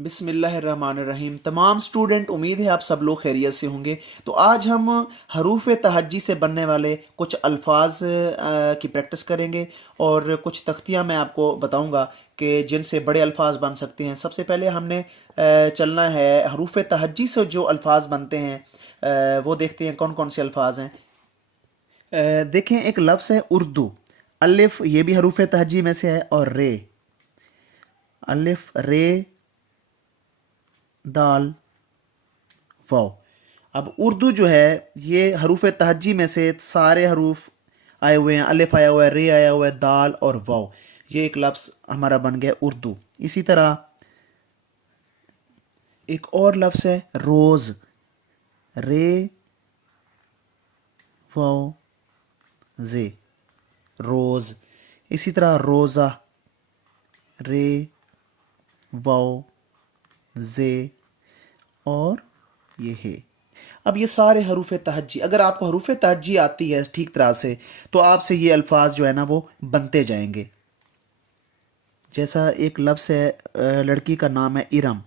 बिस्मिल्लाहिर्रहमानिर्रहीम। तमाम स्टूडेंट, उम्मीद है आप सब लोग खैरियत से होंगे। तो आज हम हरूफ तहज्जी से बनने वाले कुछ अल्फाज की प्रैक्टिस करेंगे और कुछ तख्तियाँ मैं आपको बताऊंगा कि जिनसे बड़े अल्फाज बन सकते हैं। सबसे पहले हमने चलना है हरूफ तहज्जी से जो अल्फाज बनते हैं, वो देखते हैं कौन कौन से अल्फाज हैं। देखें, एक लफ्ज़ है उर्दू। अलिफ, ये भी हरूफ तहज्जी में से है, और रे, अलिफ रे दाल वाव। अब उर्दू जो है ये हरूफ तहज्जी में से सारे हरूफ आए हुए हैं। अलिफ आया हुआ है, रे आया हुआ है, दाल और वाव। ये एक लफ्ज़ हमारा बन गया उर्दू। इसी तरह एक और लफ्ज़ है रोज़, रे वाव जे, रोज़। इसी तरह रोज़ा, रे वाव जे और ये है। अब ये सारे हरूफ तहज्जी, अगर आपको हरूफ तहज्जी आती है ठीक तरह से, तो आपसे ये अल्फाज जो है ना वो बनते जाएंगे। जैसा एक लफ्ज़ है, लड़की का नाम है इरम,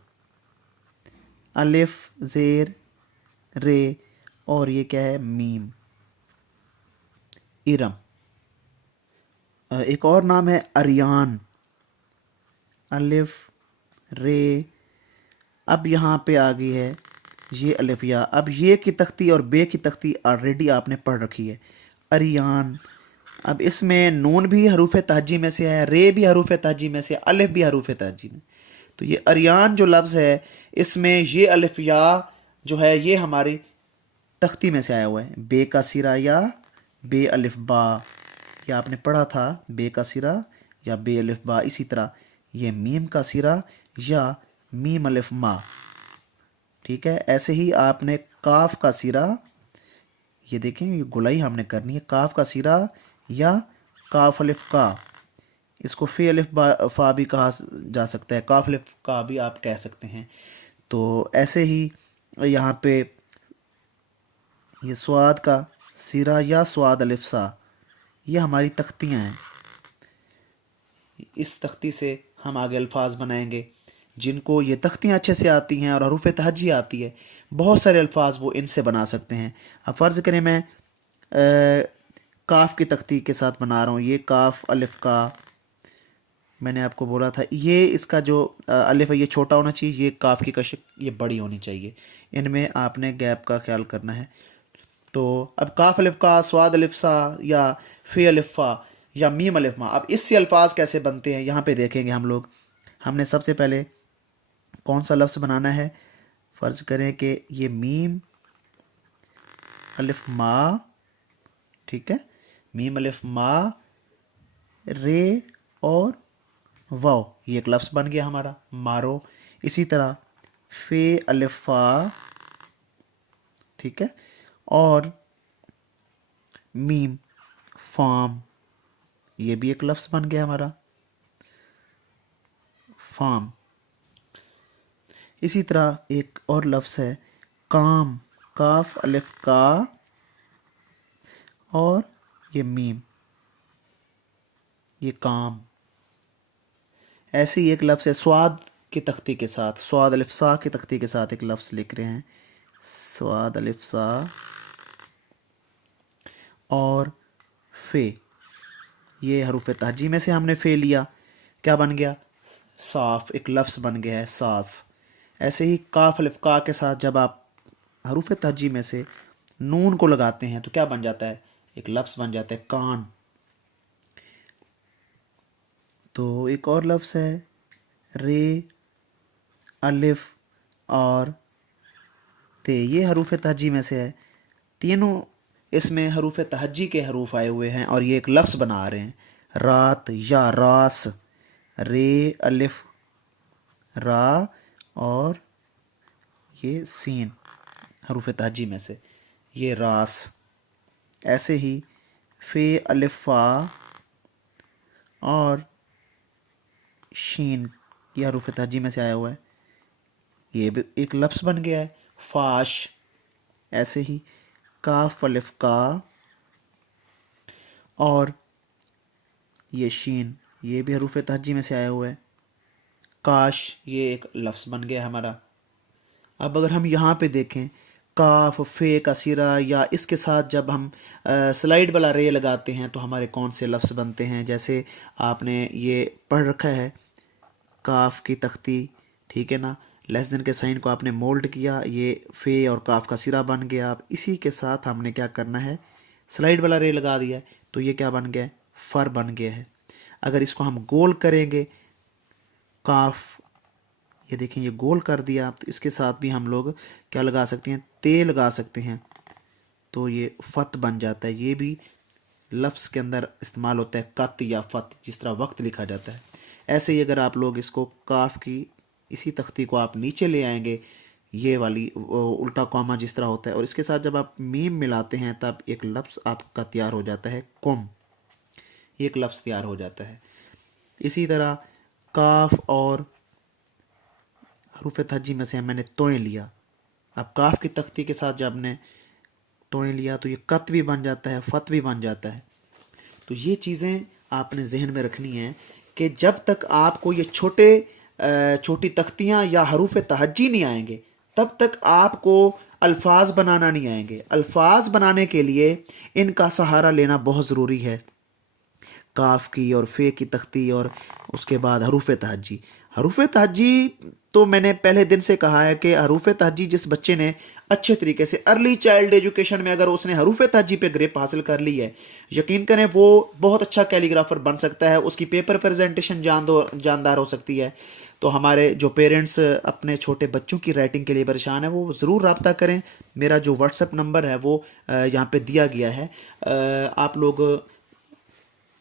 अलिफ ज़ेर रे और ये क्या है, मीम, इरम। एक और नाम है अरियान, अलिफ रे। अब यहाँ पे आ गई है ये अलिफ या। अब ये की तख्ती और बे की तख्ती ऑलरेडी आपने पढ़ रखी है, अरियान। अब इसमें नून भी हरूफ तहज्जी में से है, रे भी हरूफ तहज्जी में से, अलिफ भी हरूफ तहज्जी में। तो ये अरियान जो लफ्ज़ है, इसमें ये अलिफ या जो है ये हमारी तख्ती में से आया हुआ है। बे का सिरा या बे अलिफ बा, या आपने पढ़ा था बे का सिरा या बे अलिफ बा। इसी तरह ये मीम का सिरा या मीम अलिफ मा। ठीक है, ऐसे ही आपने काफ का सिरा, ये देखें ये गुलाई हमने करनी है, काफ का सिरा या काफ अलिफ का। इसको फे अलिफ फा भी कहा जा सकता है, काफ अलिफ का भी आप कह सकते हैं। तो ऐसे ही यहाँ पे ये स्वाद का सिरा या स्वाद अलिफ सा, ये हमारी तख्तियाँ हैं। इस तख्ती से हम आगे अल्फाज बनाएंगे। जिनको ये तख्तियाँ अच्छे से आती हैं और हरूफ तहज्जी आती है, बहुत सारे अल्फाज वो इनसे बना सकते हैं। अब फ़र्ज़ करें मैं काफ की तख्ती के साथ बना रहा हूँ। ये काफ अलिफ का, मैंने आपको बोला था ये इसका जो अलिफ है ये छोटा होना चाहिए, ये काफ की कश ये बड़ी होनी चाहिए। इनमें आपने गैप का ख्याल करना है। तो अब काफ अलिफ का, स्वाद अलिफ सा या फे अलिफा या मीम अलिफमा, अब इससे अल्फाज कैसे बनते हैं यहाँ पे देखेंगे हम लोग। हमने सबसे पहले कौन सा लफ्ज़ बनाना है। फ़र्ज करें कि ये मीम अलिफ मा, ठीक है, मीम अलिफ मा रे और वाव, ये एक लफ्ज़ बन गया हमारा मारो। इसी तरह फे अलिफा, ठीक है, और मीम फाम, ये भी एक लफ्ज़ बन गया हमारा फाम। इसी तरह एक और लफ्ज़ है काम, काफ अलिफ का और ये मीम, ये काम। ऐसे ही एक लफ्ज़ है स्वाद की तख्ती के साथ, स्वाद अलिफ सा की तख्ती के साथ एक लफ्ज़ लिख रहे हैं, स्वाद अलिफ सा और फे। ये हरूफ तहज्जी में से हमने फे लिया, क्या बन गया, साफ, एक लफ्ज़ बन गया है साफ। ऐसे ही काफ अलिफ का के साथ जब आप हरूफ तहज्जी में से नून को लगाते हैं तो क्या बन जाता है, एक लफ्ज़ बन जाता है कान। तो एक और लफ्ज़ है रे अलिफ और ते, ये हरूफ तहज्जी में से है। तीनों इसमें हरूफ तहज्जी के हरूफ आए हुए हैं और ये एक लफ्ज़ बना रहे हैं रात या रास, रे अलिफ रा और ये सीन हरूफ तहज्जी में से, ये रास। ऐसे ही फे अलिफा और शीन, ये हरूफ तहज्जी में से आया हुआ है, ये भी एक लफ्ज़ बन गया है फाश। ऐसे ही काफ अलिफ का और ये शीन, ये भी हरूफ तहज्जी में से आया हुआ है काश, ये एक लफ्ज़ बन गया हमारा। अब अगर हम यहाँ पे देखें, काफ फे का सिरा या इसके साथ जब हम स्लाइड वाला रे लगाते हैं तो हमारे कौन से लफ्ज़ बनते हैं। जैसे आपने ये पढ़ रखा है, काफ की तख्ती, ठीक है ना, लेस देन के साइन को आपने मोल्ड किया, ये फे और काफ का सिरा बन गया। अब इसी के साथ हमने क्या करना है, स्लाइड वाला रे लगा दिया है, तो ये क्या बन गया है, फर बन गया है। अगर इसको हम गोल करेंगे, काफ, ये देखें ये गोल कर दिया, तो इसके साथ भी हम लोग क्या लगा सकते हैं, ते लगा सकते हैं, तो ये फत बन जाता है। ये भी लफ्ज़ के अंदर इस्तेमाल होता है, कत या फत, जिस तरह वक्त लिखा जाता है। ऐसे ही अगर आप लोग इसको काफ की इसी तख्ती को आप नीचे ले आएंगे, ये वाली उल्टा कॉमा जिस तरह होता है, और इसके साथ जब आप मीम मिलाते हैं तब एक लफ्ज़ आपका तैयार हो जाता है, कुम, एक लफ्ज़ तैयार हो जाता है। इसी तरह काफ और हरूफ तहज्जी में से मैंने तोएं लिया, अब काफ की तख्ती के साथ जब आपने तोएं लिया तो ये कत भी बन जाता है, फत भी बन जाता है। तो ये चीज़ें आपने जहन में रखनी है कि जब तक आपको ये छोटी तख्तियाँ या हरूफ तहज्जी नहीं आएंगे, तब तक आपको अल्फाज बनाना नहीं आएंगे। अल्फाज बनाने के लिए इनका सहारा लेना बहुत ज़रूरी है, काफ की और फे की तख्ती और उसके बाद हरूफ तहज्जी। हरूफ तहज्जी तो मैंने पहले दिन से कहा है कि हरूफ तहज्जी जिस बच्चे ने अच्छे तरीके से अर्ली चाइल्ड एजुकेशन में अगर उसने हरूफ तहज्जी पे ग्रेप हासिल कर ली है, यकीन करें वो बहुत अच्छा कैलीग्राफर बन सकता है, उसकी पेपर प्रेजेंटेशन जानदार हो सकती है। तो हमारे जो पेरेंट्स अपने छोटे बच्चों की राइटिंग के लिए परेशान है, वो ज़रूर रब्ता करें। मेरा जो व्हाट्सएप नंबर है वो यहाँ पे दिया गया है। आप लोग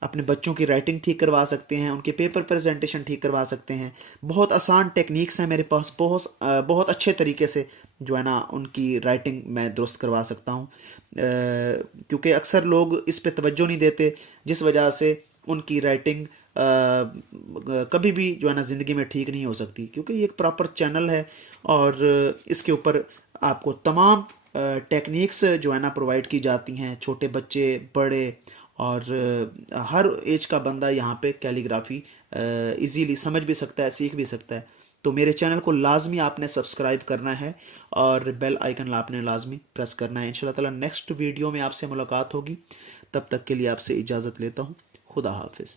अपने बच्चों की राइटिंग ठीक करवा सकते हैं, उनके पेपर प्रेजेंटेशन ठीक करवा सकते हैं। बहुत आसान टेक्निक्स हैं मेरे पास, बहुत अच्छे तरीके से जो है ना उनकी राइटिंग मैं दुरुस्त करवा सकता हूँ। क्योंकि अक्सर लोग इस पे तवज्जो नहीं देते, जिस वजह से उनकी राइटिंग कभी भी जो है ना ज़िंदगी में ठीक नहीं हो सकती। क्योंकि ये एक प्रॉपर चैनल है और इसके ऊपर आपको तमाम टेक्निक्स जो है ना प्रोवाइड की जाती हैं। छोटे बच्चे, बड़े और हर एज का बंदा यहाँ पे कैलीग्राफी इजीली समझ भी सकता है, सीख भी सकता है। तो मेरे चैनल को लाजमी आपने सब्सक्राइब करना है और बेल आइकन आपने लाजमी प्रेस करना है। इंशाल्लाह ताला नेक्स्ट वीडियो में आपसे मुलाकात होगी। तब तक के लिए आपसे इजाज़त लेता हूँ। खुदा हाफिज़।